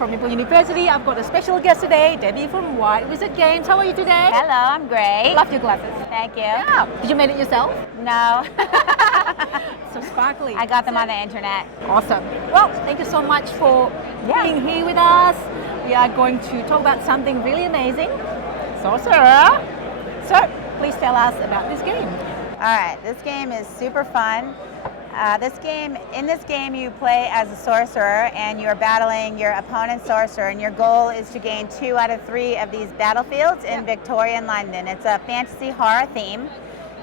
from Meeple University. I've got a special guest today, Debbie from White Wizard Games. How are you today? Hello, I'm great. Love your glasses. Thank you. Yeah. Did you make it yourself? No. So sparkly. I got them on the internet. Awesome. Well, thank you so much for being here with us. We are going to talk about something really amazing, Sorcerer. So, please tell us about this game. All right, this game is super fun. In this game you play as a sorcerer and you're battling your opponent's sorcerer, and your goal is to gain 2 out of 3 of these battlefields in Victorian London. It's a fantasy horror theme,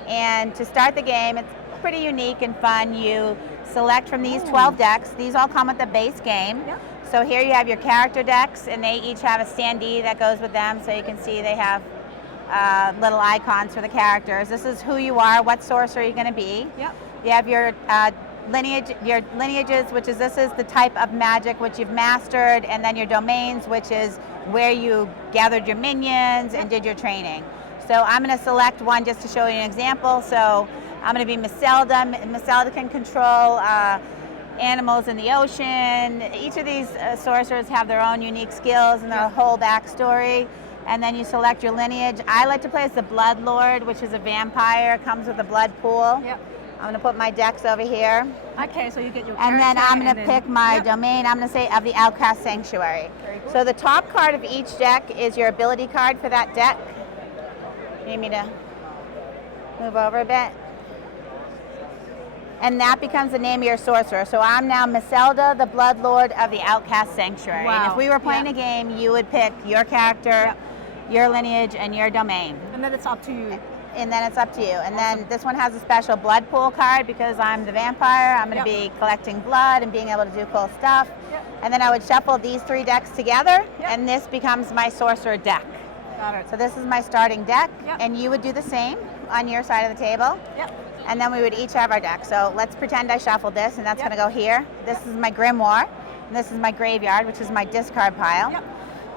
and to start the game it's pretty unique and fun. You select from these 12 decks. These all come with the base game. So here you have your character decks, and they each have a standee that goes with them, so you can see they have little icons for the characters. This is who you are, what sorcerer you're going to be. You have your lineages, which is this is the type of magic which you've mastered, and then your domains, which is where you gathered your minions and did your training. So I'm going to select one just to show you an example. So I'm going to be Meselda. Meselda can control animals in the ocean. Each of these sorcerers have their own unique skills and their whole backstory. And then you select your lineage. I like to play as the Blood Lord, which is a vampire, comes with a blood pool. I'm going to put my decks over here. Okay, so you get your and then I'm going to pick my domain. I'm going to say of the Outcast Sanctuary. Very good. So the top card of each deck is your ability card for that deck. You need me to move over a bit? And that becomes the name of your sorcerer. So I'm now Meselda, the Blood Lord of the Outcast Sanctuary. Wow. And if we were playing a game, you would pick your character, your lineage, and your domain. And then it's up to you. And then it's up to you. And then this one has a special blood pool card because I'm the vampire. I'm going to be collecting blood and being able to do cool stuff. And then I would shuffle these 3 decks together, and this becomes my sorcerer deck. Got it. So this is my starting deck, and you would do the same on your side of the table. And then we would each have our deck. So let's pretend I shuffled this, and that's going to go here. This is my grimoire, and this is my graveyard, which is my discard pile.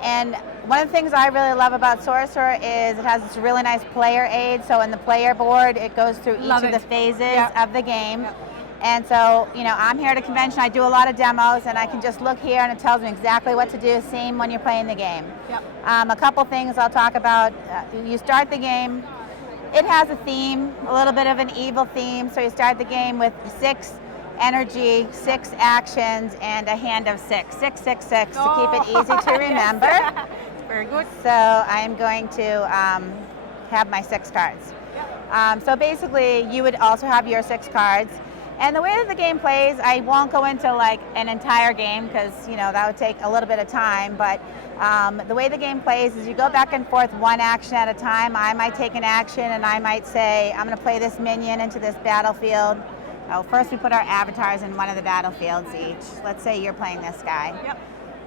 And one of the things I really love about Sorcerer is it has this really nice player aid. So in the player board, it goes through each of the phases of the game. And so, you know, I'm here at a convention, I do a lot of demos, and I can just look here and it tells me exactly what to do, same when you're playing the game. A couple things I'll talk about. You start the game, it has a theme, a little bit of an evil theme. So you start the game with 6 energy, 6 actions, and a hand of 6. 6, 6, 6 to keep it easy to remember. Very good. So I'm going to have my 6 cards. So basically, you would also have your 6 cards. And the way that the game plays, I won't go into like an entire game because, you know, that would take a little bit of time. But the way the game plays is you go back and forth 1 action at a time. I might take an action and I might say, I'm going to play this minion into this battlefield. Oh, first we put our avatars in one of the battlefields each. Let's say you're playing this guy.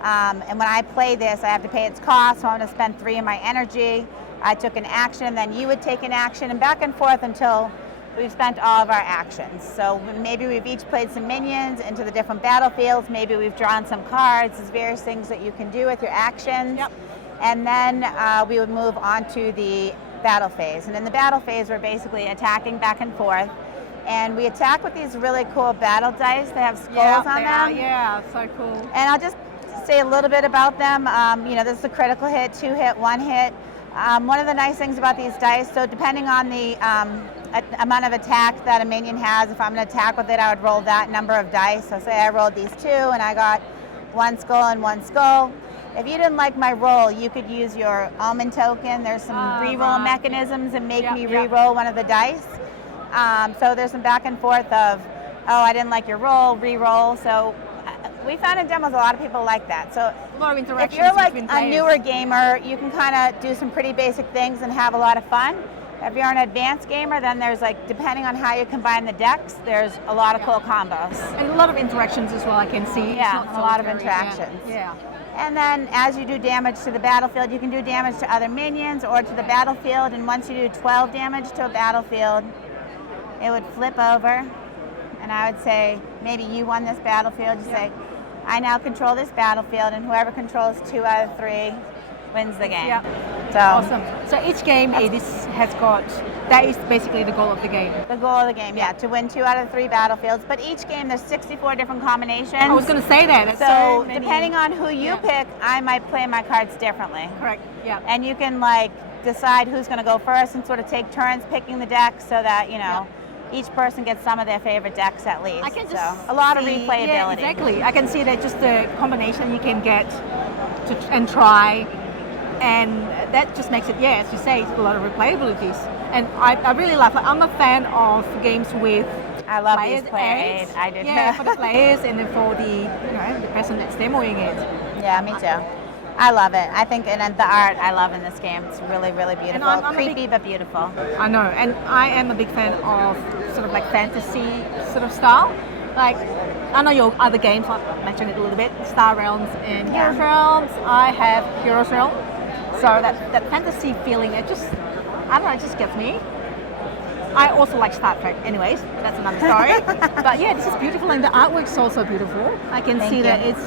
And when I play this, I have to pay its cost, so I'm going to spend 3 of my energy. I took an action, then you would take an action, and back and forth until we've spent all of our actions. So maybe we've each played some minions into the different battlefields. Maybe we've drawn some cards. There's various things that you can do with your actions. And then we would move on to the battle phase. And in the battle phase, we're basically attacking back and forth. And we attack with these really cool battle dice that have skulls on them. Yeah, so cool. And I'll just say a little bit about them. You know, this is a critical hit, 2 hit, 1 hit. One of the nice things about these dice, so depending on the amount of attack that a minion has, if I'm going to attack with it, I would roll that number of dice. So say I rolled these 2 and I got 1 skull and 1 skull. If you didn't like my roll, you could use your almond token. There's some re-roll mechanisms that make me re-roll one of the dice. So there's some back and forth of, oh, I didn't like your roll, re-roll. So we found in demos a lot of people like that. So a lot of interactions if you're like between a players. newer gamer, you can kind of do some pretty basic things and have a lot of fun. If you're an advanced gamer, then there's like, depending on how you combine the decks, there's a lot of cool combos. And a lot of interactions as well, I can see. Yeah, a lot of interactions. And then as you do damage to the battlefield, you can do damage to other minions or to the battlefield. And once you do 12 damage to a battlefield, it would flip over. And I would say, maybe you won this battlefield. You say, I now control this battlefield, and whoever controls 2 out of 3 wins the game. Yeah. So Awesome. So each game has got, that is basically the goal of the game. the goal of the game, to win 2 out of 3 battlefields. But each game, there's 64 different combinations. I was going to say that. There's So many. depending on who you pick, I might play my cards differently. Correct. Yeah. And you can like decide who's going to go first and sort of take turns picking the deck so that each person gets some of their favorite decks at least. I can just so a lot of see- replayability. Yeah, exactly. I can see that just the combination you can get and try, and that just makes it, as you say, a lot of replayabilities. And I really love. I'm a fan of games with. I love players these player aids. aid. I do Yeah, too. for the players and then for the the person that's demoing it. Yeah, me too. I love it. I think, and then the art I love in this game. It's really, really beautiful. I'm a Creepy but beautiful. I know, and I am a big fan of sort of like fantasy sort of style. Like, I know your other games, I mentioned it a little bit, Star Realms and Heroes Realms. I have Heroes Realm, so that fantasy feeling, it just, I don't know, it just gets me. I also like Star Trek anyways, that's another story. But yeah, this is beautiful, and the artwork's also beautiful. I can Thank see you. that it's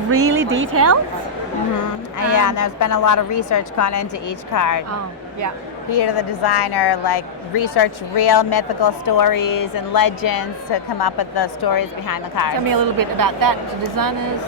really detailed. Yeah, and there's been a lot of research gone into each card. Oh, yeah. Peter, the designer, like researched real mythical stories and legends to come up with the stories behind the cards. Tell me a little bit about that, the designers.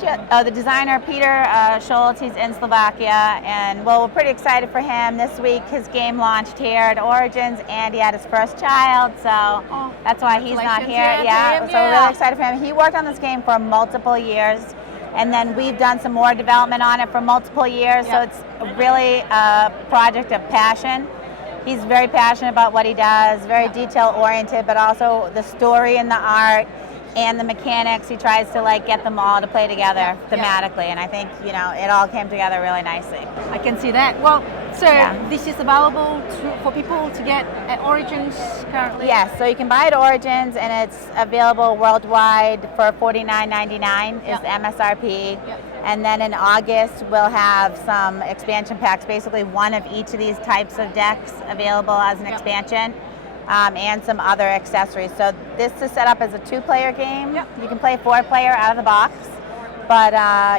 The designer, Peter Schultz, he's in Slovakia, and well, we're pretty excited for him. This week his game launched here at Origins, and he had his first child, so that's why he's not here. Congratulations, So we're really excited for him. He worked on this game for multiple years, and then we've done some more development on it for multiple years, so it's really a project of passion. He's very passionate about what he does, very detail oriented, but also the story and the art and the mechanics, he tries to like get them all to play together thematically, and I think it all came together really nicely. I can see that. Well, so this is available for people to get at Origins currently? Yes, so you can buy it at Origins, and it's available worldwide for $49.99 is the MSRP. And then in August, we'll have some expansion packs, basically one of each of these types of decks available as an expansion. And some other accessories. So this is set up as a 2-player game. You can play 4-player out of the box, but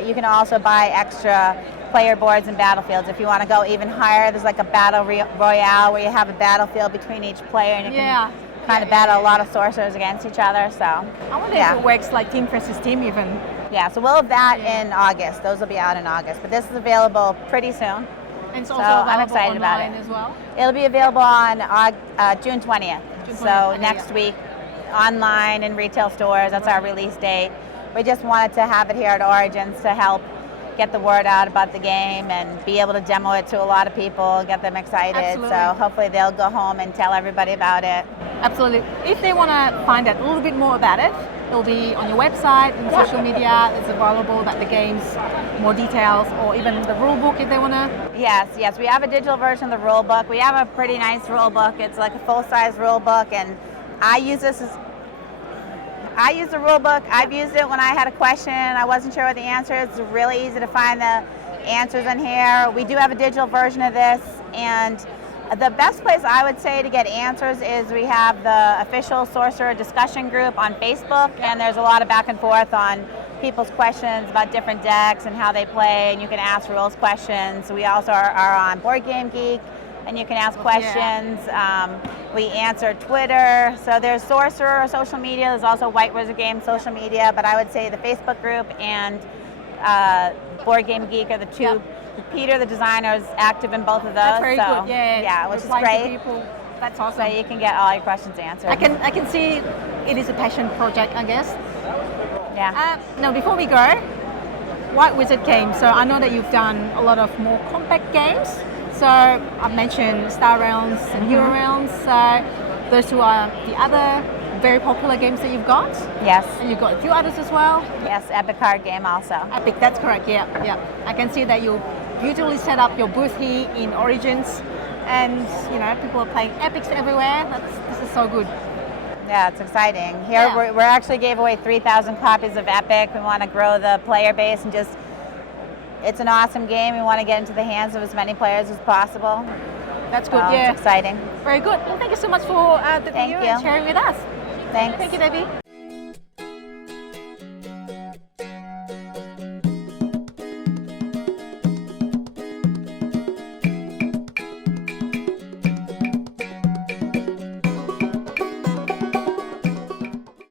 you can also buy extra player boards and battlefields if you want to go even higher. There's like a battle royale where you have a battlefield between each player, and you can kind of battle a lot of sorcerers against each other. So I wonder if it works like team versus team even. Yeah, so we'll have that in August. Those will be out in August, but this is available pretty soon. And it's So also I'm available excited about online it. as well. It'll be available on June 20th. June 20th, So okay, next week, online and retail stores. That's our release date. We just wanted to have it here at Origins to help get the word out about the game and be able to demo it to a lot of people, get them excited. Absolutely. So hopefully they'll go home and tell everybody about it. Absolutely. If they want to find out a little bit more about it, it'll be on your website and social media. It's available about the games, more details, or even the rule book if they want to. Yes, we have a digital version of the rule book. We have a pretty nice rule book. It's like a full-size rule book, and I use the rule book. I've used it when I had a question and I wasn't sure what the answer is. It's really easy to find the answers in here. We do have a digital version of this, and the best place I would say to get answers is we have the official Sorcerer discussion group on Facebook, and there's a lot of back and forth on people's questions about different decks and how they play, and you can ask rules questions. We also are on Board Game Geek, and you can ask questions. We answer Twitter. So there's Sorcerer social media. There's also White Wizard Game social media, but I would say the Facebook group and Board Game Geek are the two. Peter, the designer, is active in both of those. That's very so, good. Which is Replying to great. people. That's awesome. So you can get all your questions answered. I can see it is a passion project, I guess. Yeah. Now, before we go, White Wizard games. So I know that you've done a lot of more compact games. So I've mentioned Star Realms and Hero Realms. So those two are the other very popular games that you've got. Yes. And you've got a few others as well. Yes, Epic card game also. Epic, that's correct. Yeah. I can see that you beautifully set up your booth here in Origins, and people are playing Epics everywhere. This is so good. Yeah, it's exciting. Here we actually gave away 3,000 copies of Epic. We want to grow the player base and it's an awesome game. We want to get into the hands of as many players as possible. That's good, yeah. It's exciting. Very good. Well, thank you so much for the video and sharing with us. Thanks. Thank you, Debbie.